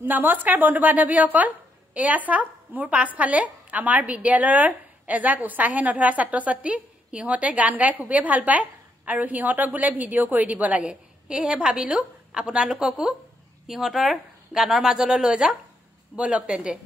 নমস্কাৰ বন্ধু বান্ধৱীসকল, এয়া চাওক মোৰ পাছফালে আমাৰ বিদ্যালয়ৰ এজাক উৎসাহে নধৰা ছাত্ৰ ছাত্ৰী। সিহঁতে গান গাই খুবেই ভাল পায় আৰু সিহঁতক বোলে ভিডিঅ' কৰি দিব লাগে। সেয়েহে ভাবিলোঁ আপোনালোককো সিহঁতৰ গানৰ মাজলৈ লৈ যাওঁ, বলক তেন্তে।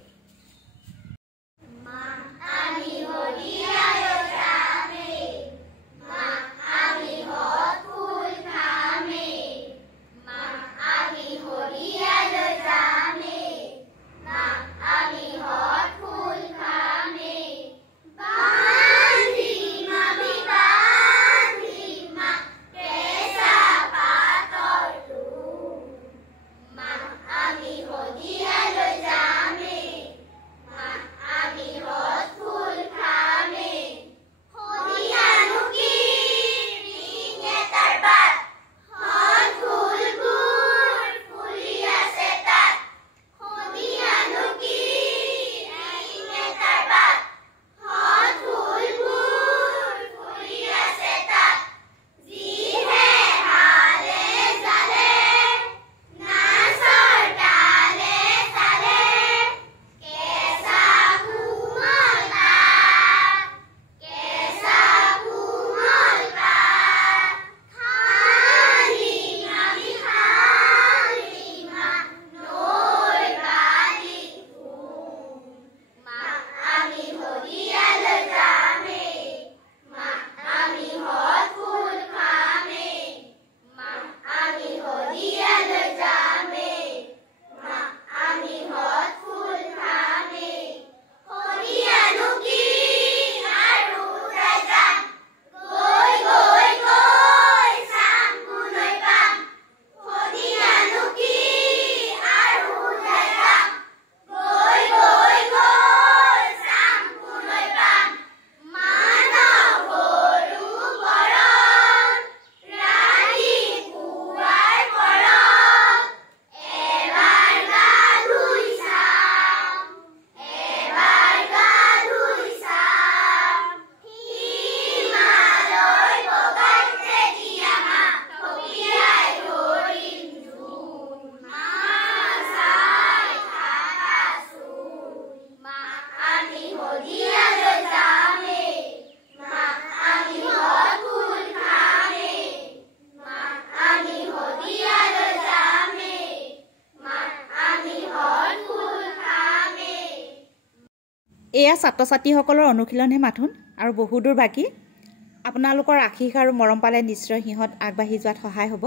এয়া ছাত্ৰ ছাত্ৰীসকলৰ অনুশীলনহে মাথোন আৰু বহুদূৰ বাকী। আপোনালোকৰ আশীষ আৰু মৰম পালে নিশ্চয় সিহঁত আগবাঢ়ি যোৱাত সহায় হ'ব।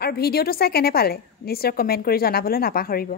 আৰু ভিডিঅ'টো চাই কেনে পালে নিশ্চয় কমেণ্ট কৰি জনাবলৈ নাপাহৰিব।